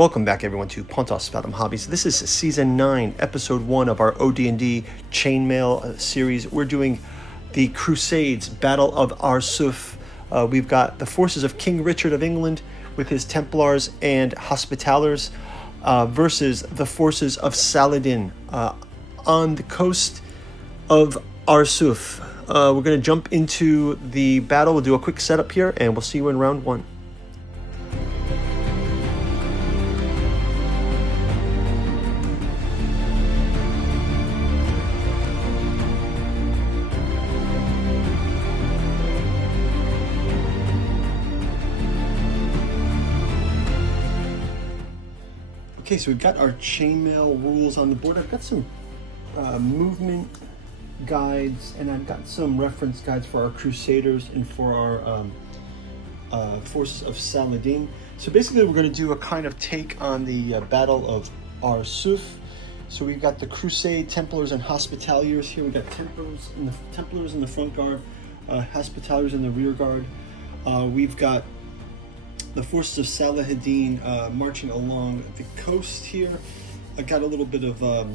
Welcome back, everyone, to Pontos, Fathom, Hobbies. This is Season 9, Episode 1 of our OD&D Chainmail series. We're doing the Crusades, Battle of Arsuf. We've got the forces of King Richard of England with his Templars and Hospitaliers versus the forces of Saladin on the coast of Arsuf. We're going to jump into the battle. We'll do a quick setup here, and we'll see you in round 1. Okay, so we've got our chainmail rules on the board. I've got some movement guides, and I've got some reference guides for our Crusaders and for our forces of Saladin. So basically we're going to do a kind of take on the Battle of Arsuf. So we've got the Crusade, Templars, and Hospitaliers here. We've got Templars in the front guard, Hospitaliers in the rear guard. We've got the forces of Saladin marching along the coast here. I got a little bit of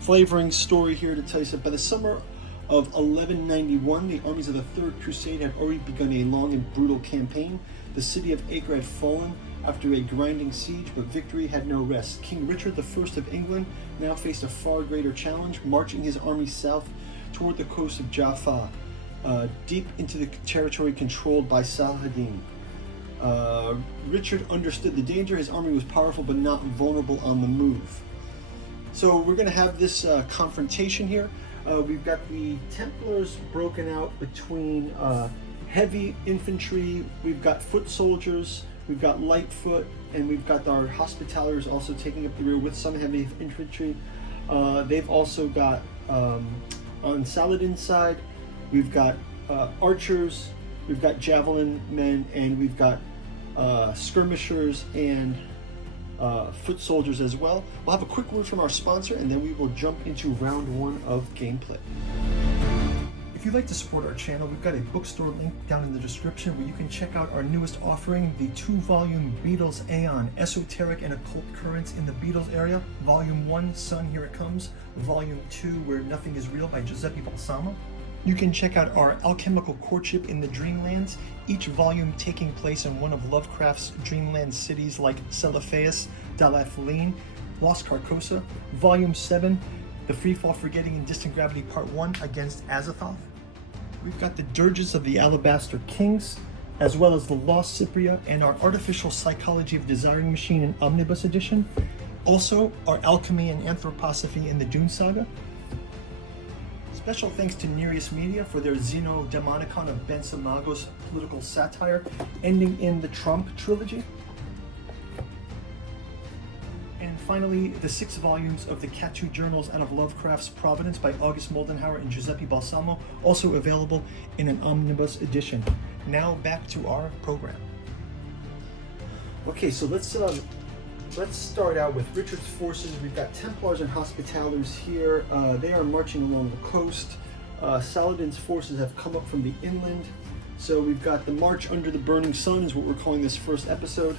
flavoring story here to tell you. So by the summer of 1191, the armies of the Third Crusade had already begun a long and brutal campaign. The city of Acre had fallen after a grinding siege, but victory had no rest. King Richard I of England now faced a far greater challenge, marching his army south toward the coast of Jaffa, deep into the territory controlled by Saladin. Richard understood the danger. His army was powerful but not vulnerable on the move. So we're going to have this confrontation here. We've got the Templars broken out between heavy infantry, we've got foot soldiers, we've got light foot, and we've got our Hospitaliers also taking up the rear with some heavy infantry. They've also got, on Saladin's side, we've got archers, we've got javelin men, and we've got skirmishers and foot soldiers as well. We'll have a quick word from our sponsor, and then we will jump into round 1 of gameplay. If you'd like to support our channel, we've got a bookstore link down in the description where you can check out our newest offering, the 2-volume Beatles Aeon, Esoteric and Occult Currents in the Beatles area. Volume 1, Sun, Here It Comes. Volume 2, Where Nothing Is Real by Giuseppe Balsamo. You can check out our Alchemical Courtship in the Dreamlands, each volume taking place in one of Lovecraft's dreamland cities like Celophaeus, Dalathaline, Las Carcosa. Volume 7, The Freefall, Forgetting, and Distant Gravity Part 1 against Azathoth. We've got the Dirges of the Alabaster Kings, as well as the Lost Cypria and our Artificial Psychology of Desiring Machine in Omnibus Edition. Also, our Alchemy and Anthroposophy in the Dune Saga. Special thanks to Nereus Media for their Xenodemonicon of Bensamagos political satire, ending in the Trump trilogy. And finally, the 6 volumes of the Catu Journals out of Lovecraft's Providence by August Moldenhauer and Giuseppe Balsamo, also available in an omnibus edition. Now back to our program. Okay, so let's start out with Richard's forces. We've got Templars and Hospitaliers here. They are marching along the coast. Saladin's forces have come up from the inland. So we've got the March Under the Burning Sun is what we're calling this first episode.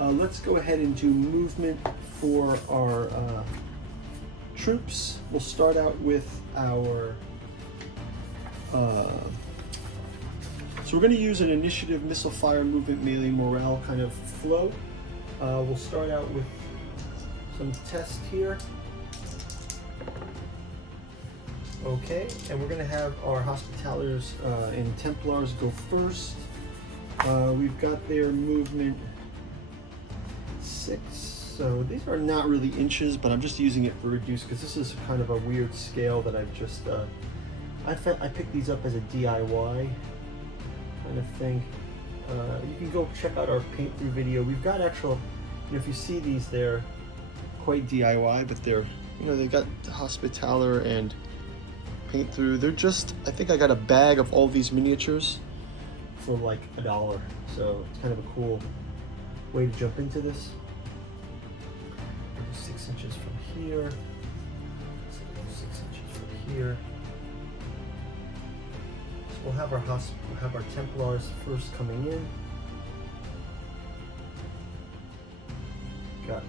Let's go ahead and do movement for our troops. We'll start out with our... so we're going to use an initiative, missile fire, movement, melee, morale kind of flow. We'll start out with some tests here. Okay, and we're going to have our Hospitaliers and Templars go first. We've got their movement 6, so these are not really inches, but I'm just using it for reduce because this is kind of a weird scale that I've just, I picked these up as a DIY kind of thing. You can go check out our paint through video. We've got actual, if you see these, they're quite DIY, but they're, they've got the Hospitaller and paint through. They're just, I think I got a bag of all these miniatures for like $1. So it's kind of a cool way to jump into this. 6 inches from here, 6 inches from here. We'll have our Templars first coming in. got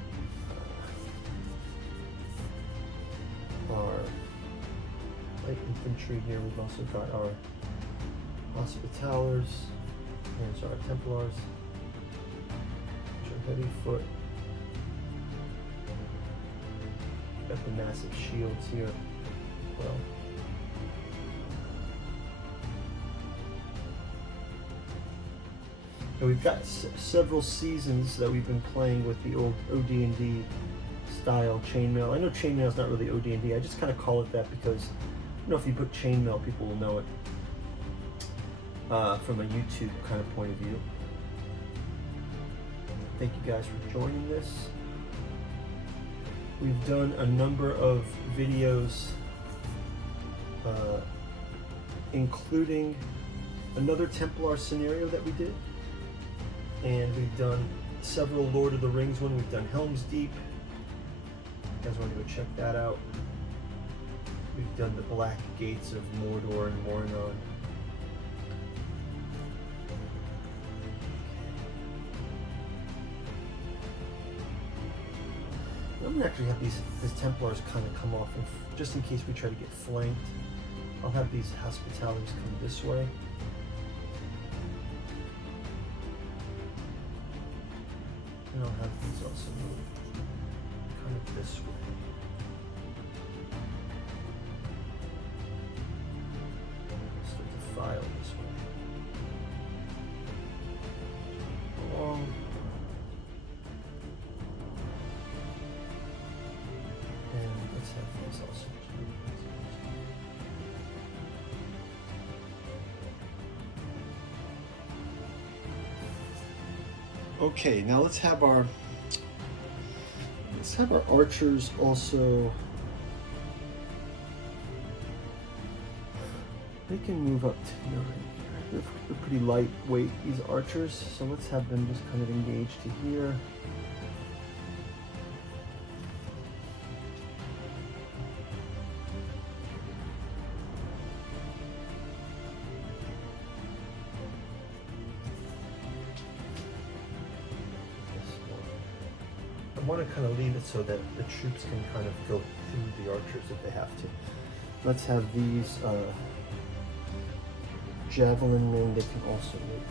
our light infantry here. We've also got our Hospitaliers. Here's our Templars. Here's our heavy foot. Got the massive shields here. Well. And we've got several seasons that we've been playing with the old OD&D style chainmail. I know chainmail is not really OD&D. I just kind of call it that because, you know, if you put chainmail, people will know it from a YouTube kind of point of view. Thank you guys for joining this. We've done a number of videos, including another Templar scenario that we did. And we've done several Lord of the Rings ones. We've done Helm's Deep. You guys want to go check that out. We've done the Black Gates of Mordor and Mornon. I'm gonna actually have these Templars kind of come off, and just in case we try to get flanked, I'll have these Hospitaliers come this way. And I'll have these also move kind of this way. Start to file this way. Along. And let's have these also move. Okay, now let's have our archers also. They can move up to 9. They're pretty lightweight, these archers, so let's have them just kind of engage to here. I want to kind of leave it so that the troops can kind of go through the archers if they have to. Let's have these javelin men. They can also move.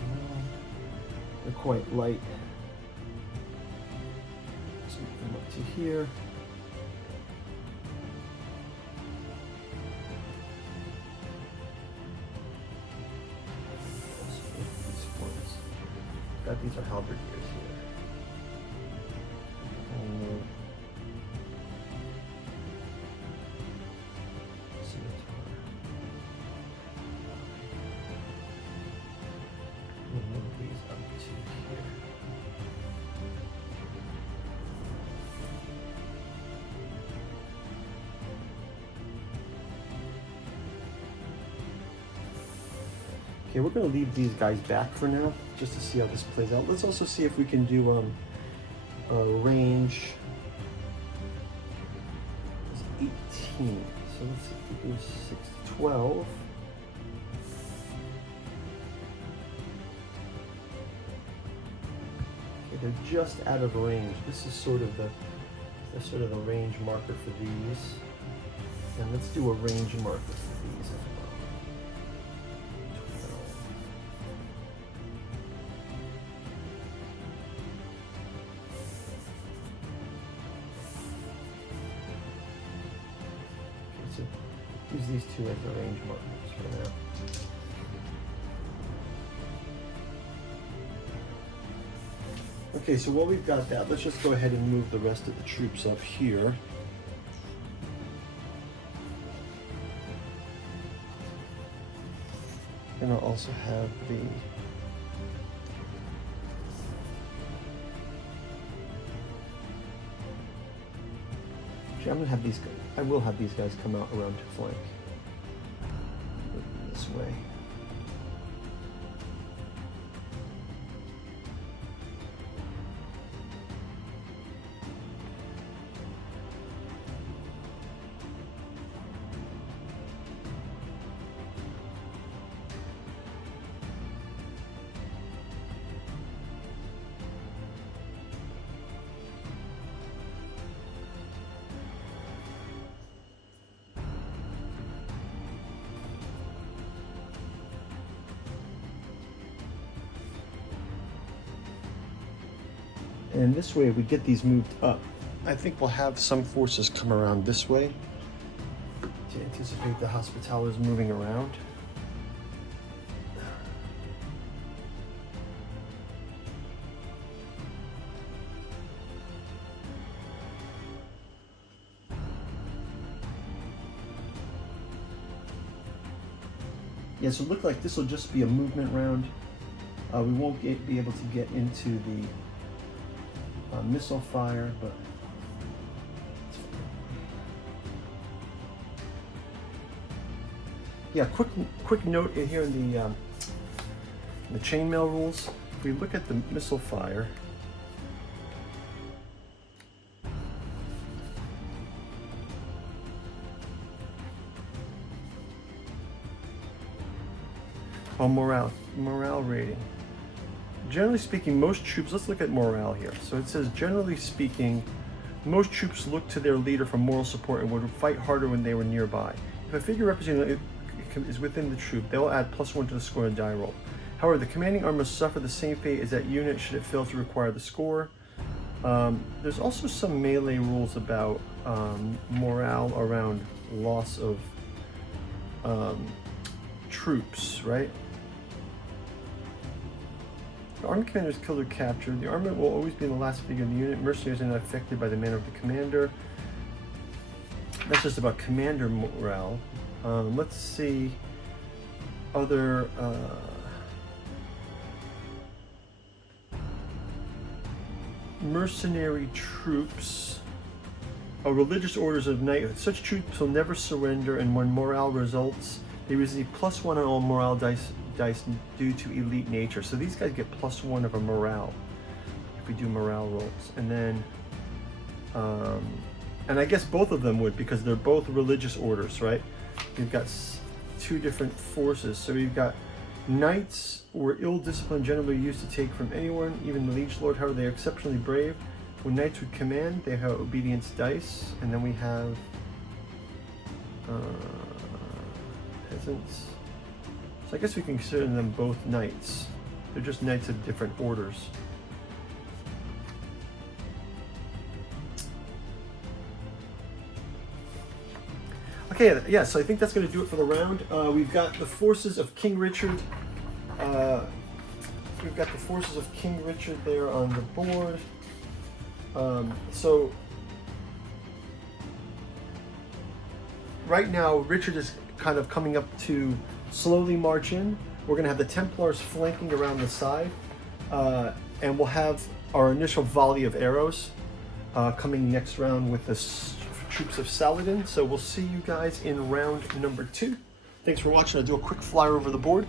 They're quite light. Let's move them up to here. Also, these ones. Got these are halberdiers here. Okay, we're going to leave these guys back for now, just to see how this plays out. Let's also see if we can do a range. It's 18, so let's see if we do 6 to 12. Okay, they're just out of range. This is sort of the range marker for these. And let's do a range marker for these as well. Use these two as the range markers for now. Okay, so while we've got that, let's just go ahead and move the rest of the troops up here. And I'll also have the actually, I'm gonna have these guys. I will have these guys come out around to flank this way. And this way we get these moved up. I think we'll have some forces come around this way to anticipate the Hospitaliers moving around. Yeah, so it looks like this will just be a movement round. We won't be able to get into the missile fire, but yeah. Quick note in here in the chainmail rules. If we look at the missile fire, morale rating. Generally speaking, most troops, let's look at morale here. So it says, generally speaking, most troops look to their leader for moral support and would fight harder when they were nearby. If a figure representing is within the troop, they will add +1 to the score on a die roll. However, the commanding arm must suffer the same fate as that unit should it fail to require the score. There's also some melee rules about morale around loss of troops, right? The army commander is killed or captured. The armament will always be in the last figure of the unit. Mercenaries are not affected by the manner of the commander. That's just about commander morale. Let's see other mercenary troops. Religious orders of knighthood. Such troops will never surrender, and when morale results, they receive +1 on all morale dice due to elite nature. So these guys get +1 of a morale if we do morale rolls. And then, and I guess both of them would, because they're both religious orders, right? We've got two different forces. So we've got knights were ill discipline generally used to take from anyone, even the liege lord. However, they are exceptionally brave. When knights would command, they have obedience dice. And then we have peasants. So I guess we can consider them both knights. They're just knights of different orders. Okay, yeah, so I think that's going to do it for the round. We've got the forces of King Richard. We've got the forces of King Richard there on the board. So right now, Richard is kind of coming up to slowly march in. We're going to have the Templars flanking around the side, and we'll have our initial volley of arrows coming next round with the troops of Saladin. So we'll see you guys in round number 2. Thanks for watching. I'll do a quick flyer over the board,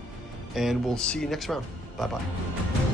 and we'll see you next round. Bye-bye.